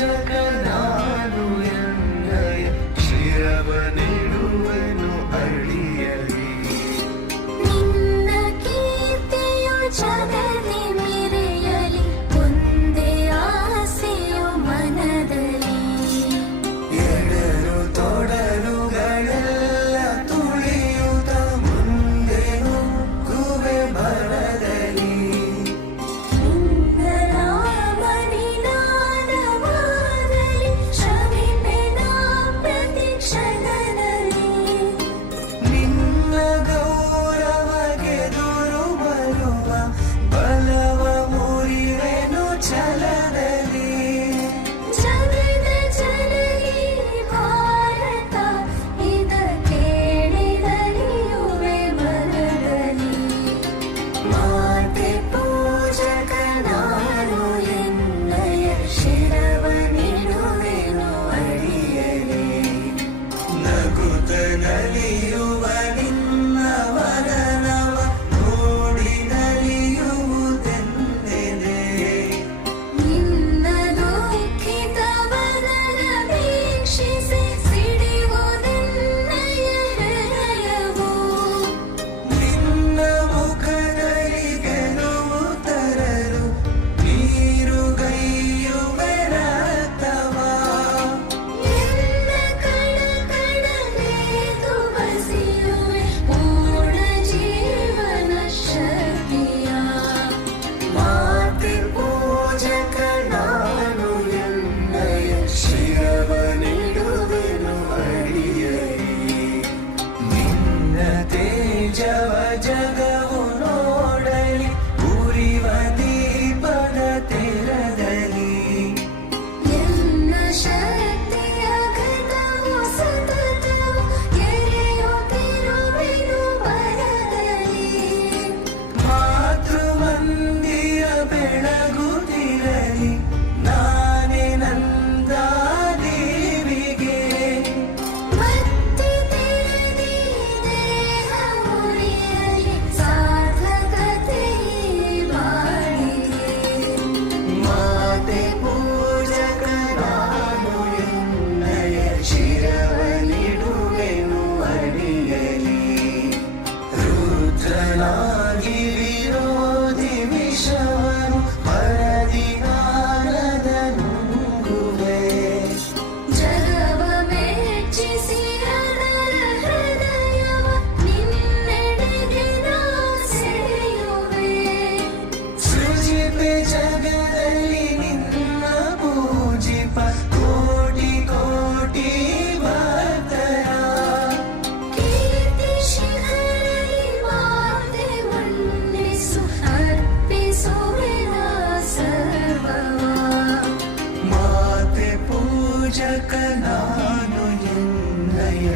ಪೂಜಕ ನಾನು ಎನ್ನಯ ಶಿರವನಿಡುವೆನು ಅಡಿಯಲಿ. ನಿನ್ನ ಕೀರ್ತಿಯು ಜಗದಿ ಮೆರೆಯಲಿ, ಒಂದೇ ಆಸೆಯು ಮನದಲ್ಲಿ. ಎಡರು ತೊಡರುಗಳೆಲ್ಲ ತುಳಿಯುತ್ತ ಮುಂದೆ ನುಗ್ಗುವೆ ಭರದಲ್ಲಿ. ನಿನ್ನ ನಾಮನಿನಾದವಾಗಲಿ, ಶ್ರಮಿಪೆನ ಪ್ರತಿಕ್ಷಣದಲ್ಲಿ. ನಿನ್ನ ಗೌರವಗೆದುರು ಬರುವ ಬಲವ ಮುರಿವೆನು ಛಲದಲ್ಲಿ. ಜಗದ ಜನನಿ ಭಾರತ, ಇದ ಕೇಳಿದರಿಯುವೆ ಮನದಲ್ಲಿ. ಮಾತೆ ಪೂಜಕ ನಾನು ಎನ್ನಯ ಶಿರವನಿಡುವೆನು ಅಡಿಯಲಿ. ನಗುತ್ತ ನಲಿಯುವ ನಿನ್ನ ವದನವ ನೋಡಿ ನಲಿಯುವುದೆಂದಿದೆ. ನಿನ್ನ ದುಃಖಿತ ವದನ ವೀಕ್ಷಿಸಿ ಸಿಡಿಯುವುದೆನ್ನಯ ಹೃದಯವು. ನಿನ್ನ ಮುಖದಲ್ಲಿ ಗೆಲುವು ತರಲು ನೀರುಗೈಯುವೆ ರಕ್ತವ. ನಿನ್ನ ಕಣ ಕಣನೆದು ಬಸಿಯುವೆ ಪೂರ್ಣ ಜೀವನ ಶಕ್ತಿಯ. ಮಾತೆ ಪೂಜಕ ನಾನು ಎನ್ನಯ ಶಿರವನಿಡುವೆನು ಅಡಿಯಲಿ. ನಿನ್ನ ತೇಜವ ಜಗವು ನೋಡಲಿ, ಉರಿವ ದೀಪದ ತೆರದಲ್ಲಿ. ಎನ್ನ ಶಕ್ತಿಯ ಘಟವು ಸತತವು ಎರೆಯುತ್ತಿರುವೆನು ಬರದಲ್ಲಿ. ಮಾತೃಮಂದಿರ ಬೆಳಗುತ್ತಿರಲಿ, ನಾನೇ ನಂದ ದೇವಿಗೆ. ಮತ್ತೆ ತೆರೆದಿ ದೇಹ ಮುರಿಯಲಿ, ಸಾರ್ಥಕತೆ ಬಾಳಿಗೆ. ಮಾತೆ ಪೂಜಕ ನಾನು ಎನ್ನಯ ಶಿರವನಿಡುವೆನು ಅಡಿಯಲಿ. ರುದ್ರನಾಗಿ ವಿರೋಧಿ ವಿಷವನು ಪರದಿ ನಾರದ ನುಂಗುವೆ. ಜಗವ ಮೆಚ್ಚಿಸಿ ಅದರ ಹೃದಯವ ನಿನ್ನೆಡೆಗೆ ನಾ ಸೆಳೆಯುವೆ. ಸೃಜಿಪೆ ಜಗದಲ್ಲಿ ನಿನ್ನ ಪೂಜಿಪ ಕೋಟಿ ಕೋಟಿ ಭಕ್ತರ. ಕೀರ್ತಿ ಶಿಖರಲಿ ಮಾತೆ ವಂದಿಸು, ಅರ್ಪಿಸುವೆ ನಾ ಸರ್ವವ. ಮಾತೆ ಪೂಜಕ ನಾನು ಎನ್ನಯ